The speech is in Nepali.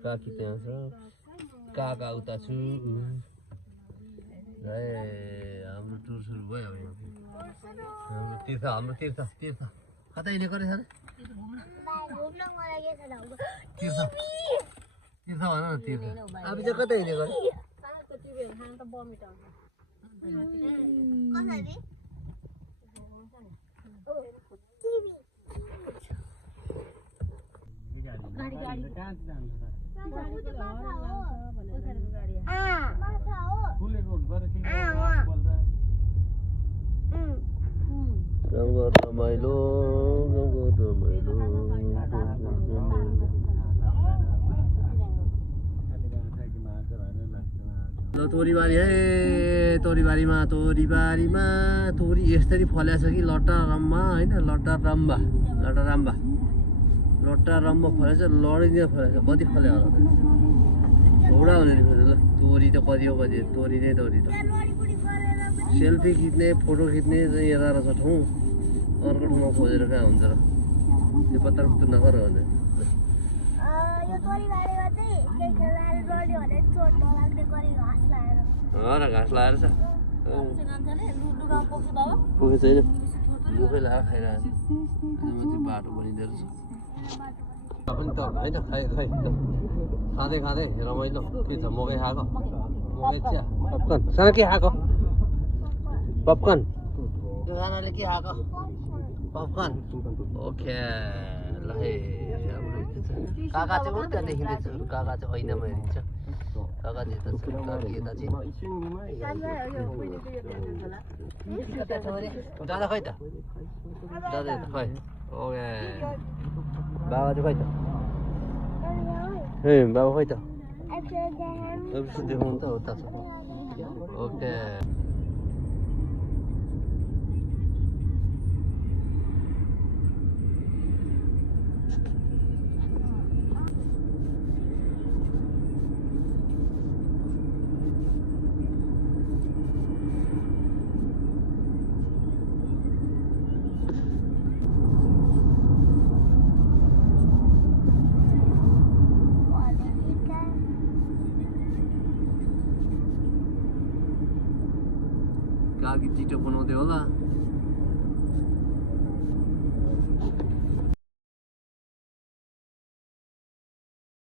काकी त्यहाँ छ काका उता छु हाम्रो टुर सुरु भयो अब हाम्रो तीर्थ कता हिँडेको रहेछ तीर्थ भन न तीर्थ अब चाहिँ कता हिँडेको रमाइलो तोरीबारी है तोरीबारीमा तोरी यसरी फलेछ कि लट्टा रम्बा हैन लट्टा रम्बा फलेछ लडिदियो फलेछ कति फल्यो होला घोडा हुने नि ल तोरी त कति हो तोरी नै तोरी त सेल्फी खिच्ने फोटो खिच्ने यता रहेछ ठाउँ अर्को ठाउँमा खोजेर कहाँ हुन्छ र त्यो पत्ता पुत्ता नगर भने घाँस लगाएर छ पुगे छैन मुखै लगाएर खाइरहेको बाटो बनिँदो रहेछ पनि त होइन खाँदै रमाइलो के छ मकै खाएको मकै चिया पपकर्न सँग के खाएको पपकर्न त्यो खानाले के खाएको पपकर्न ओके ल है काका चाहिँ उता देखिँदैछ काका चाहिँ ऐनामा हेरिन्छ काका चाहिँ यता चाहिँ दादा खै त दादा खै ओके बाबा चाहिँ खै त ए बाबा खै त देखाउनु त उता छ ओके काकी छिटो बनाउँदै होला